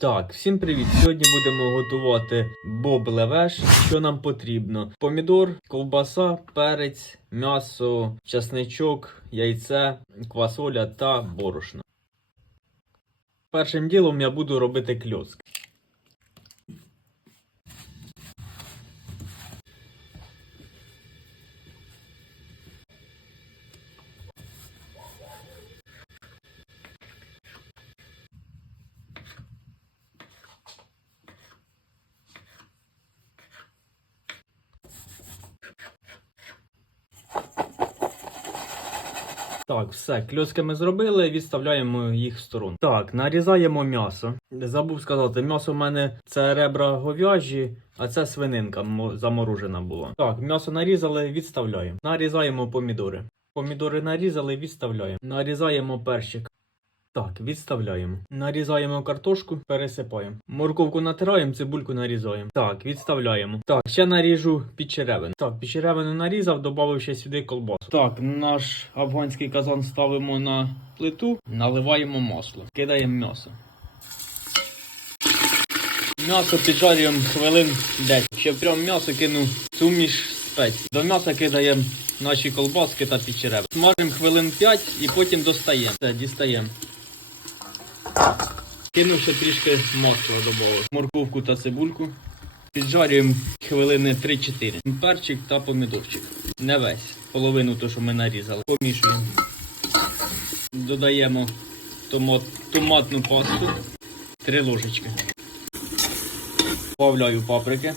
Так, всім привіт! Сьогодні будемо готувати боб левеш. Що нам потрібно? Помідор, ковбаса, перець, м'ясо, часничок, яйце, квасоля та борошно. Першим ділом я буду робити кльоцки. Так, все, кльоски ми зробили, відставляємо їх в сторону. Так, нарізаємо м'ясо. Забув сказати, м'ясо в мене це ребра говяжі, а це свининка мо- заморожена була. Так, м'ясо нарізали, відставляємо. Нарізаємо помідори. Помідори нарізали, відставляємо. Нарізаємо перчик. Так, відставляємо. Нарізаємо картошку, пересипаємо. Морковку натираємо, цибульку нарізаємо. Так, відставляємо. Так, ще наріжу підчеревину. Так, підчеревину нарізав, додав ще сюди колбасу. Так, наш афганський казан ставимо на плиту, наливаємо масло, кидаємо м'ясо. М'ясо піджарюємо хвилин 10. Ще прям м'ясо кину суміш спецій. До м'яса кидаємо наші колбаски та підчеревину. Смажимо хвилин 5 і потім достаємо. Все, дістаємо. Кинув ще трішки масла додав. Морковку та цибульку. Піджарюємо хвилини 3-4. Перчик та помідорчик. Не весь. Половину то, що ми нарізали. Помішуємо. Додаємо томат, томатну пасту. Три ложечки. Добавляю паприки.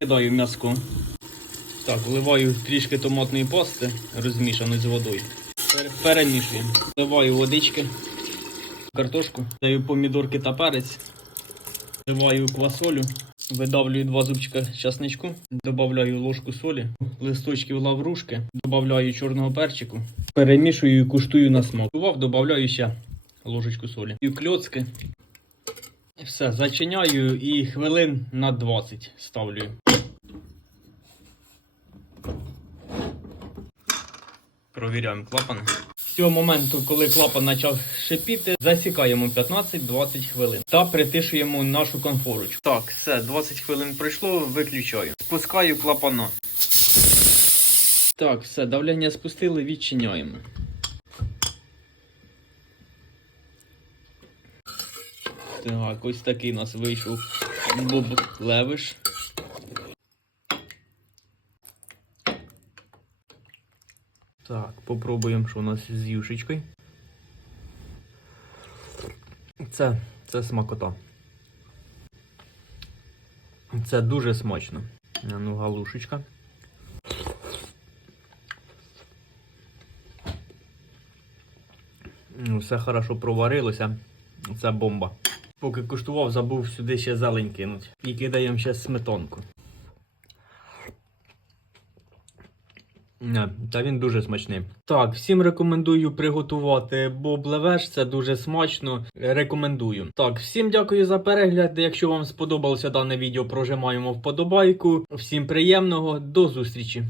Кидаю м'язко. Так, вливаю трішки томатної пасти, розмішаної з водою. Пере- Перемішуємо. Вливаю водички, картошку, даю помідорки та перець, вливаю квасолю, видавлюю два зубчика часничку, додаю ложку солі, листочків лаврушки, додаю чорного перчику, перемішую і куштую на смак. Додаю ще ложечку солі. І кльоцки. Все, зачиняю і хвилин на 20 ставлю. Провіряємо клапан. З цього моменту, коли клапан почав шипіти, засікаємо 15-20 хвилин та притишуємо нашу конфорочку. Так, все, 20 хвилин пройшло, виключаю. Спускаю клапана. Так, все, давлення спустили, відчиняємо. Так, ось такий у нас вийшов боб левиш. Так, попробуємо, що у нас з юшечкою. Це, це смакота. Це дуже смачно. Ну, галушечка. Ну, Все хорошо проварилося. Це бомба. Поки куштував, забув сюди ще зелень кинути. І кидаємо ще сметанку. Не, та він дуже смачний. Так, всім рекомендую приготувати бо левеш, це дуже смачно. Рекомендую. Так, всім дякую за перегляд. Якщо вам сподобалося дане відео, прожимаємо вподобайку. Всім приємного, до зустрічі!